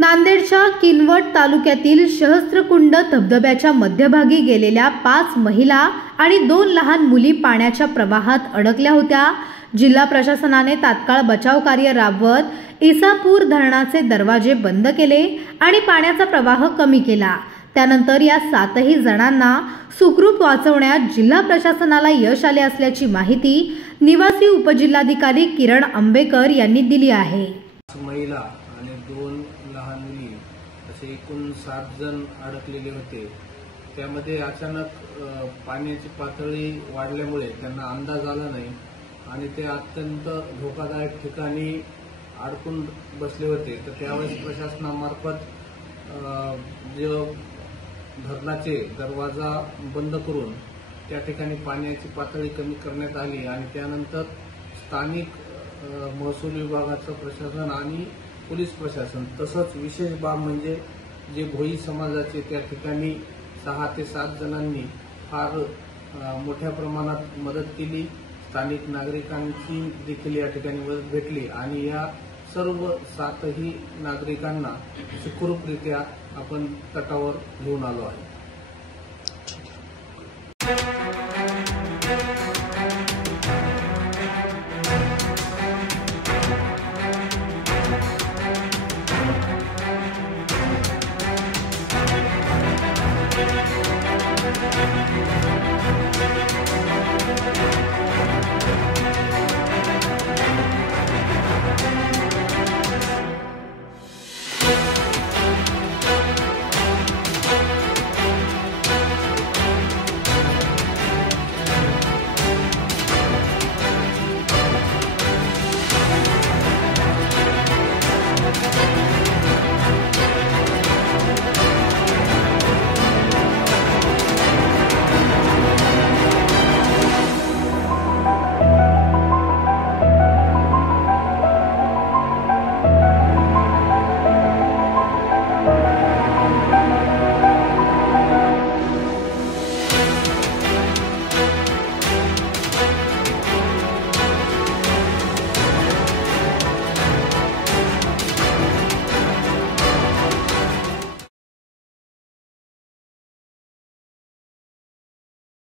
नांदेडच्या किनवट तालुक्यातील सहस्त्रकुंड धबधब्याच्या मध्यभागी गेलेल्या 5 महिला आणि 2 लहान मुली पाण्याच्या प्रवाहात अडकल्या होत्या। जिल्हा प्रशासनाने तात्काळ बचाव कार्य राबवत इसापूर धरणाचे दरवाजे बंद केले आणि पाण्याचा प्रवाह कमी केला। त्यानंतर या 7ही जणांना सुखरूप वाचवण्यात जिल्हा प्रशासनाला यश आले असल्याची माहिती निवासी उपजिल्हाधिकारी किरण आंबेकर यांनी दिली आहे। महिला आणि 2 लहान मुली असे एकूण 7 जण अडकलेले होते। त्यामध्ये अचानक पाण्याची पातळी वाढल्यामुळे त्यांना अंदाज आला नाही आणि ते अत्यंत धोकादायक ठिकाणी अडकून बसले होते। तर त्यावेळेस प्रशासनामार्फत जे धरणाचे दरवाजा बंद करून त्या ठिकाणी पाण्याची पातळी कमी करण्यात आली आणि त्यानंतर स्थानिक महसूल विभागाचं प्रशासन आणि पोलीस प्रशासन तसंच विशेष बाब म्हणजे जे भोई समाजाचे त्या ठिकाणी 6 ते 7 जणांनी फार मोठ्या प्रमाणात मदत केली। स्थानिक नागरिकांची देखील या ठिकाणी मदत भेटली आणि या सर्व 7ही नागरिकांना सुखरूपरित्या आपण तटावर घेऊन आलो आहे।